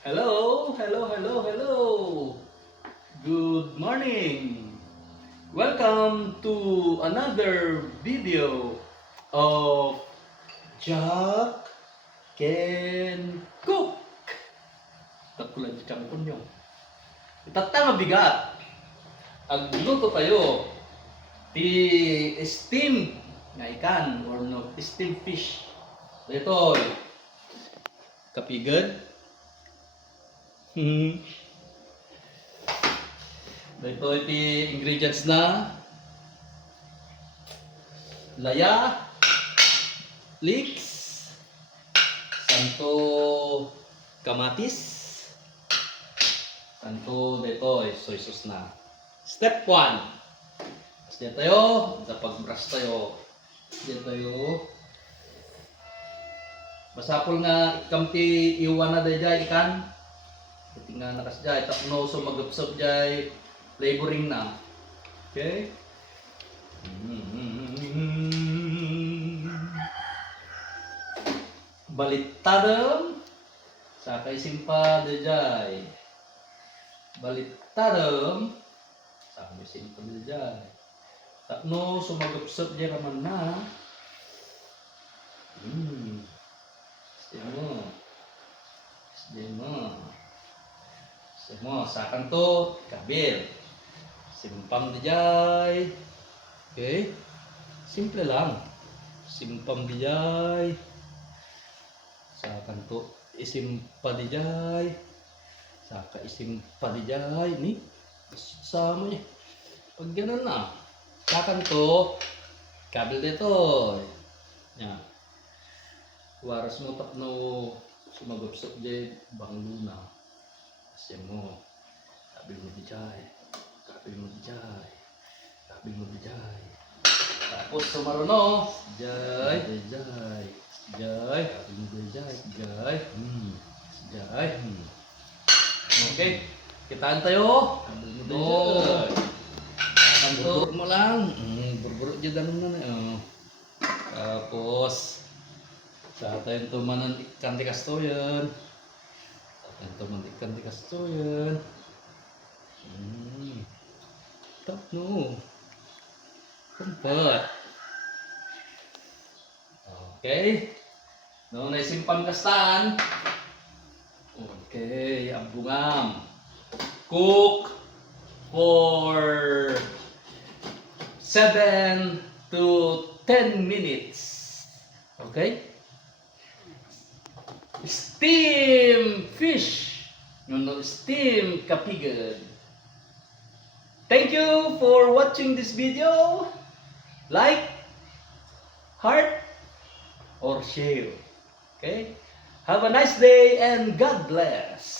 Hello, hello, hello, hello. Good morning. Welcome to another video of Jack Can Cook. Takulan si Chang Punyo. Itatang bigat. Agluto tayo. Ti steam nga ikan or no, steam fish. Dito. Kapigad. Dito iti ingredients na laya, leeks, santo kamatis, santo dito soy sauce na. Step 1. Dito tayo, pag-brush tayo. Dito tayo. Masapol nga ikamti iwan na dayjay ikan. Tingnan na kasi dyan, tapno so mag-absorb dyan, flavoring na. Okay? Baliktadam. Sakay simpa dyan. Baliktadam. Sakay simpa dyan. Tapno so mag-absorb dyan naman na. Semua sakan to kabil. Simpam dijay. Okay? Simple lang. Simpam dijay. Sakan to isimpa dijay. Saka isimpa dijay ni sama niya. Pag ganun na. Sakan to kabil dito. Yan. Waras mo tapno sumagupsok dyan banglo na. Kasi mo, kabil mo dijay, kabil mo dijay, kabil mo dijay. Tapos sumaruno, jay, jay, jay, kabil mo dijay, jay, jay. Okay, kitaan tayo. Kabil mo dijay. Kantor mo lang, burburo dyan na na. Tapos, sa tayo tumanan ikan di kastoyan. Ito mantikan di kastoyan. Tapno. Tempat. Okay. No, naisimpang kastaan. Okay, abungam. Cook for 7 to 10 minutes. Okay? Steam fish. No, steam kapigad. Thank you for watching this video. Like, heart, or share. Okay? Have a nice day and God bless.